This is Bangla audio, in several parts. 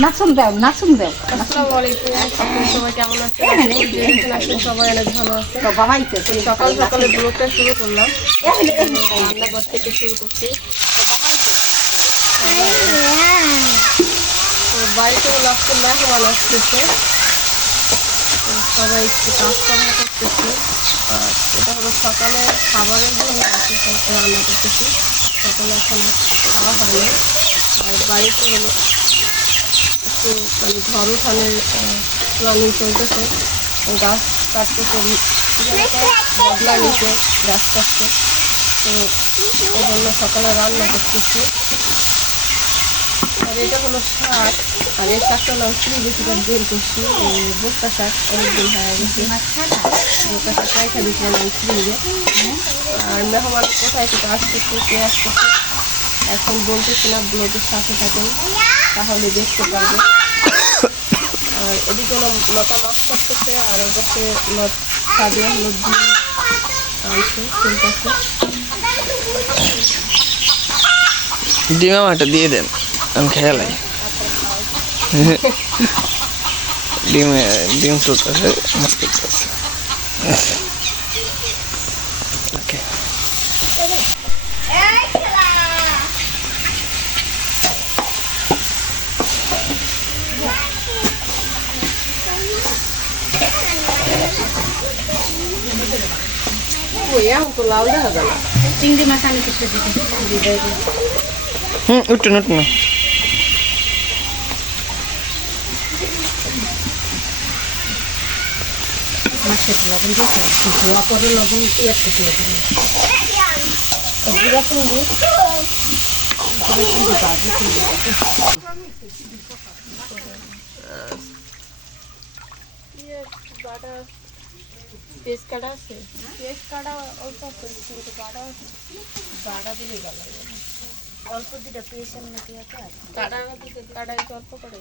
নাচুন দাও নাচুন দাও। আসসালামু আলাইকুম সবাই কেমন আছেন? সবাই অনেক ভালো আছে বাবাইতে সকাল সকালে ব্লগটা শুরু করলাম। রান্নাঘর থেকে শুরু করছি। বাড়িতে আজকে মেহমান আসতেছে। সবাই একটু কাজকর্ম করতেছে। আর এটা হলো সকালে খাবারের জন্য রান্না করতেছি। সকালে এখন খাওয়া হয়নি। আর বাড়িতে হলো একটু মানে ঘর উঠানের প্ল্যানিং চলতেছে। গাছ কাটতেছে বদলা নিচে গাছ কাটতে। তো এই জন্য সকালে রান্না করতেছি। আর এটা হলো শাক। আর এই শাকটা নাম ফ্রি বেশি করে বের করছি? বস্তা শাক। অনেকদিন হয়ে গেছে। বস্তা শাক রাখা দিয়েছিলাম আমি ফ্রিজে আর মেহমান কোথায় থেকে আসতেছে, কে আসতেছে? এখন বলতেছি না ব্লগের সাথে থাকেন। তাহলে দেখতে পারবে আর এদিকে লতা মাছ করতেছে আর লত সাদিয়া ডিম আনছে কিনতেছে ডিম আমারটা দিয়ে দেন আমি খেয়ালাই ডিম ডিম চলতেছে মাছ করতেছে এখন তো লাল দেখা না চিংড়ি মাছ আমি কিছু দিতে হুম উঠুন উঠুন। মাছের লবণ দিয়েছে ধোয়া পরে লবণ দিয়ে একটু দিয়ে দেবো জিরা চিংড়ি জিরা চিংড়ি বাজি চিংড়ি বাটা পেস্ট কাটা আছে? পেস্ট কাটা অল্প আছে কিন্তু বাটা বাটা দিলে গেল অল্প দিটা মানে কি। আছে কাটা কাটা একটু অল্প করে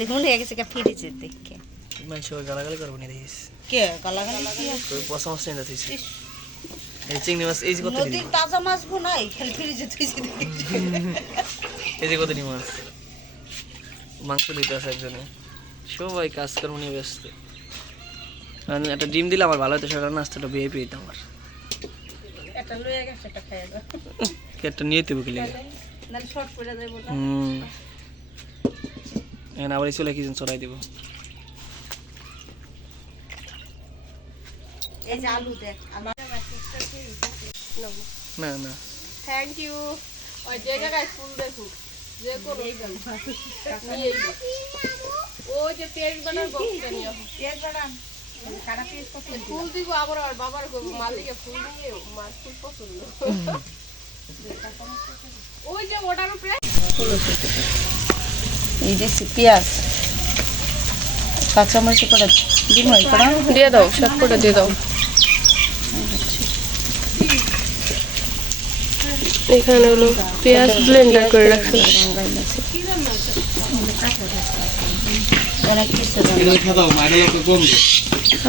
দেখুন লেগে গেছে ফিরেছে দেখে। মানুষ গালাগালি করব নি দেখিস? কে? গলা গলা কি তুই মাছ নিয়ে যাচ্ছিস। এই চিংড়ি মাছ এই যে কত নদীর তাজা মাছ নাই খালি ফিরেছে তুইছে এই যে কত মাছ? মাংস দিতে আছে একজনে। সবাই কাজ কাজকর্ম নিয়ে ব্যস্ত। আমি একটা ডিম দিলে আমার ভালো হতো সকাল নাস্তাটা বিয়ে পেয়ে আমার। একটা নিয়ে দেবো কি লেগে হুম। এখানে আবার চলে কিছু চড়াই দেবো। না না। থ্যাংক ইউ ওই যে জায়গায় ফুল দেখুক যে কোনো নিয়েই যে নিয়ে ফুল দিব আবার আর বাবার মালিকে ফুল দিয়ে মাছ ফুল পছন্দ। ওই যে ওটার উপরে। এই যে পেঁয়াজ। কাঁচামরিচ করে দিব এই দিয়ে দাও সব দিয়ে দাও। এখানে হলো পেঁয়াজ ব্লেন্ডার করে রাখছি অনেক কিছু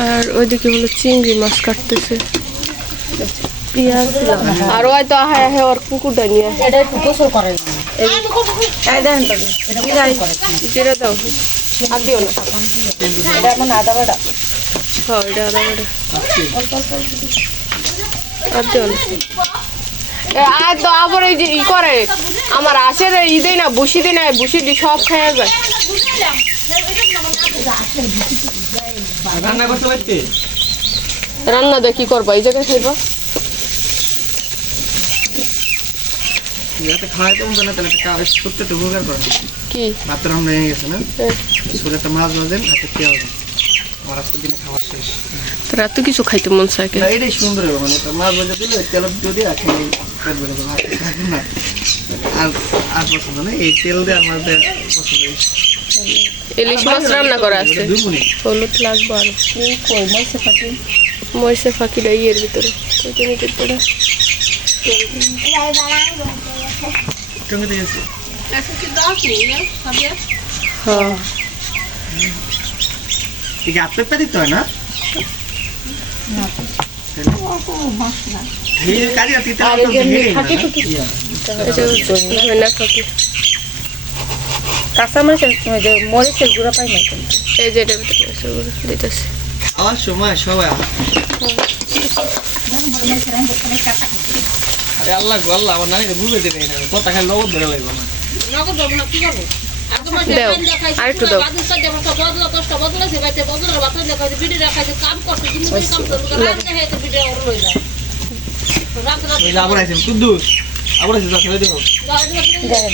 আর ওইদিকে হলো চিংড়ি মাছ কাটতেছে। আর ওই তো আহে আহে ওর কুকুরটা নিয়ে। আসে। জিরা দাও। আর দিও না। এখন আদা বাটা হ্যাঁ এটা আদা বাটা। আর দিও না। আর তো আবার এই যে ই করে আমার আসের ই দেয় না বসি দেয় না বসি দি সব খেয়ে যায়। রান্না করতে পারতে রান্না দিয়ে কি করবা? এই জায়গায় খাইবা? যাতে খাওয়াই তো না তাহলে একটা কাজ ছোট্ট একটু উপকার করেন কি? ভাত রান্না হয়ে গেছে না। একটা মাছ ভাজেন আর একটা পেঁয়াজ আমার আজকের দিনে খাওয়ার শেষ। তোর এত কিছু খাইতে মন চায় না এটাই সুন্দর মানে মাছ ভাজা দিলে তেল দিয়ে পেট আর থাকবে না। আর আর পছন্দ না এই তেল দিয়ে দিয়ে পছন্দ ইলিশ মাছ রান্না করা আছে। হলুদ লাগবে আর মরিচে ফাঁকিটা ইয়ের ভিতরে। ভিতরে হ্যাঁ। আপনি না? এই কাজে আর তিতে আর এই যে ফাঁকি ফুকি এটা হচ্ছে ধনিয়া পাতা কাঁচা মাছের ওই যে মরিচের গুঁড়া পাই না কিন্তু। এই যে এটা ভিতরে মরিচের গুঁড়ো দিতেছি। আমার সময় সবাই। আরে আল্লাহ গো আল্লাহ আমার নানিকে বুঝে দেবে না কথা খালি লবণ ধরে লাগবে না দাও আর একটু দাও। আবার আইছেন কুদ্দুস। আবার দেখো দেখেন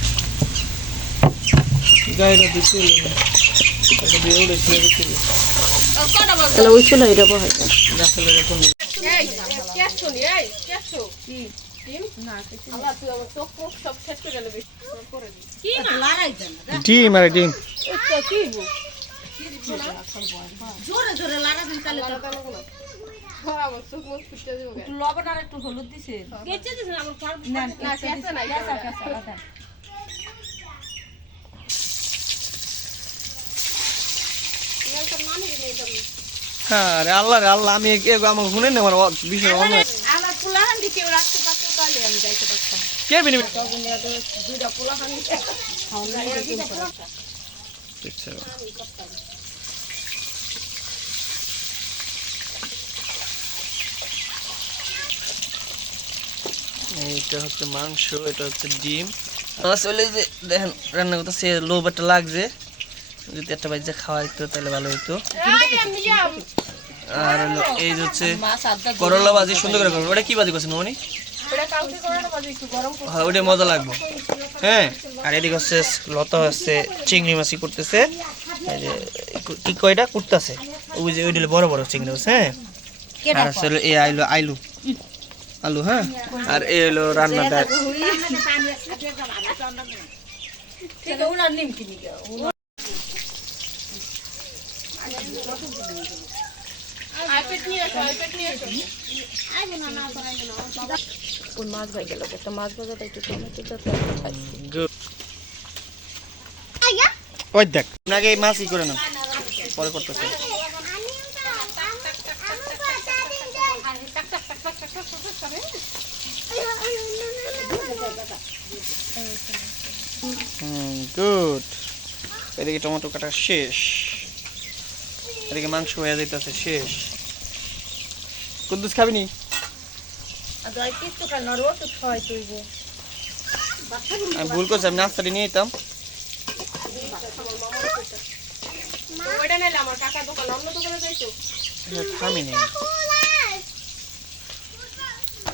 না এটা দিয়ে ছেড়ে দিতে তাহলে ওই চুলা এটা বহাই দাও আসলে এখন ডিম? আরে ডিম। লবণ আর একটু হলুদ দিছে হ্যাঁ রে আল্লাহ রে আল্লাহ আমি আমাকে শুনে না আমার বিষয় অন্য আমার রাখতে পারতো তাহলে আমি যাইতে পারতাম। কে বিনি এইটা হচ্ছে মাংস এটা হচ্ছে ডিম। আসলে যে দেখেন রান্না করতে লোভ একটা লাগছে। যদি একটা বাজে খাওয়াইতো তাহলে ভালো হতো আর হলো এই যে হচ্ছে করলা বাজি সুন্দর করে করব। ওটা কি বাজি করছেন মনি হ্যাঁ ওটা মজা লাগবে। হ্যাঁ আর এদিকে হচ্ছে লতা হচ্ছে চিংড়ি মাছি করতেছে। এই যে কি কয়টা কুটতেছে। ওই যে হলো বড় বড় চিংড়ি মাছ হ্যাঁ। আর হচ্ছে হলো এই আইলো আইলু। আলু হ্যাঁ? আর এই হলো রান্নাটা মাছ ভাই গেল? একটা মাছ ভাজাটা একটু টমেটো চাটা Good. ওই দেখ নাকি এই মাছই করে পরে করতেছে। গুড এদিকে টমেটো কাটা শেষ। এদিকে মাংস হয়ে যাইতেছে শেষ। কুদ্দুস খাবি নি? আমি ভুল করছি আমি নাস্তাটি নিয়ে যেতাম ওইটা নাইলে আমার কাকা দোকান অন্য দোকানে যাইতো খামি নেই।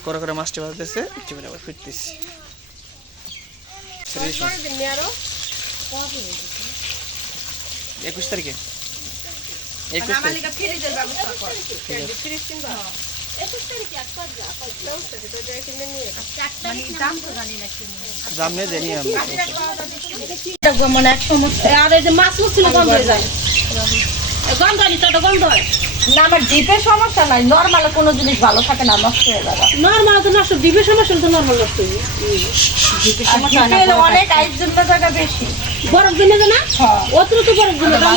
করে করে মাছটি ভাজতেছে চিপে আবার ফিরতেছি। দিন নিয়ে আরও। একুশ তারিখে? একুশ আমার জিপের সমস্যা নাই। নর্মালে কোনো জিনিস ভালো থাকে না নষ্ট হয়ে যাবে নর্মাল তো নষ্ট ডিপের সমস্যা তো নর্মাল নষ্ট অনেক আইস জন্য জায়গা বেশি। বরফ দিনে না? হ্যাঁ। অত তো বরফ দিনে না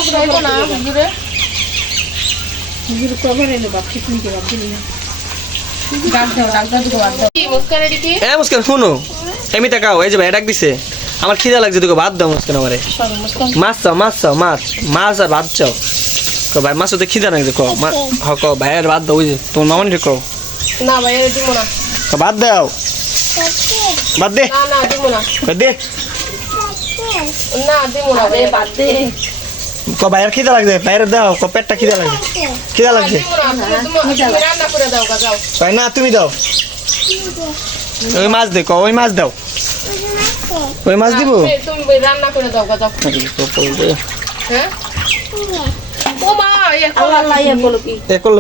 কি মুস্কান এডি কি? এ মুস্কান শুনো। এমিতে কাও এই যে ভাই ডাক দিছে। আমার খিদা লাগছে তোকে ভাত দাও মুস্কান আমারে। মাছ চাও মাছ চাও মাছ। মাছ আর ভাত চাও। কো ভাই মাছ তো খিদা লাগছে কো মা হ কো ভাই আর ভাত দাও যে তোমার মামনি কো না ভাই এর দিমু না। কো ভাত দাও। ভাত দে। না না না। কো দে। না বাদ দে। কো ভাই আর খিদা লাগছে ভাইয়ের দাও, কো পেটটা খিদা লাগছে। খিদা লাগছে? দিমু না, তুমি দাও। ওই মাছ দে, কো, ওই মাছ দাও। ওই মাছ দিব?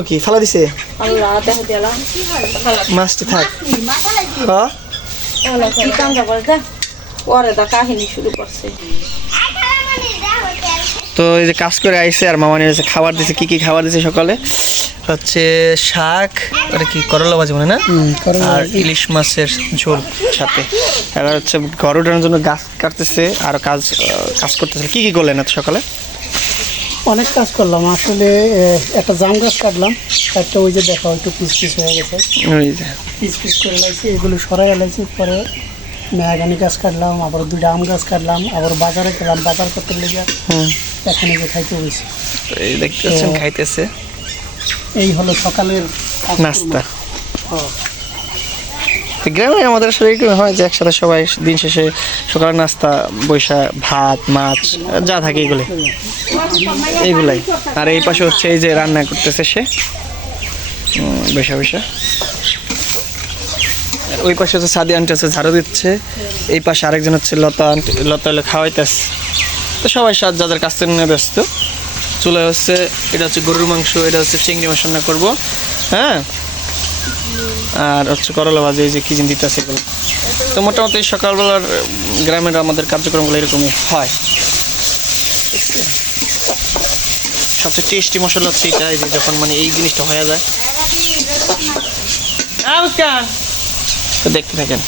কি? ফালা দিছে? মাছটি থাক। কাহিনী শুরু করছে। তো এই যে কাজ করে আইসে আর মামা নিয়ে খাবার দিছে কি কি খাবার দিছে সকালে? হচ্ছে শাক ওটা কি করলা ভাজি মনে না? আর ইলিশ মাছের ঝোল সাথে। এবার হচ্ছে ঘর উঠানোর জন্য গাছ কাটতেছে আর কাজ কাজ করতেছে। কি কি করলেন এত সকালে? অনেক কাজ করলাম। আসলে একটা জাম গাছ কাটলাম। একটা ওই যে দেখা একটু পিস পিস হয়ে গেছে। ওই যে। পিস পিস করে লাইছি এগুলো সরাই লাইছি পরে মেয়াগানি গাছ কাটলাম আবার দুইটা আম গাছ কাটলাম আবার বাজারে গেলাম। বাজার করতে লেগে হুম। এখানে যে খাইতে তো এই দেখতে পাচ্ছেন খাইতেছে। এই হলো সকালের নাস্তা। হ্যাঁ। গ্রামে আমাদের আসলে হয় যে একসাথে সবাই দিন শেষে সকালের নাস্তা বৈশা ভাত মাছ যা থাকে এগুলো এইগুলাই। আর এই পাশে হচ্ছে এই যে রান্না করতেছে সে। বৈশা বৈশা। ওই পাশে হচ্ছে সাদি আন্টি হচ্ছে ঝাড়ু দিচ্ছে। এই পাশে আরেকজন হচ্ছে লতা আন্টি লতা হলে খাওয়াইতেছে। তো সবাই সাত যাদের কাছ থেকে নিয়ে ব্যস্ত। চুলে হচ্ছে এটা হচ্ছে গরুর মাংস এটা হচ্ছে চিংড়ি মাছ রান্না করব। হ্যাঁ? আর হচ্ছে করলা ভাজি এই যে কি জিনিস দিতেছে এগুলো। তো মোটামুটি সকালবেলার গ্রামের আমাদের কার্যক্রমগুলো এরকমই হয়। সবচেয়ে টেস্টি মশলা হচ্ছে এটা যে যখন মানে এই জিনিসটা হয়ে যায়। তো দেখতে থাকেন।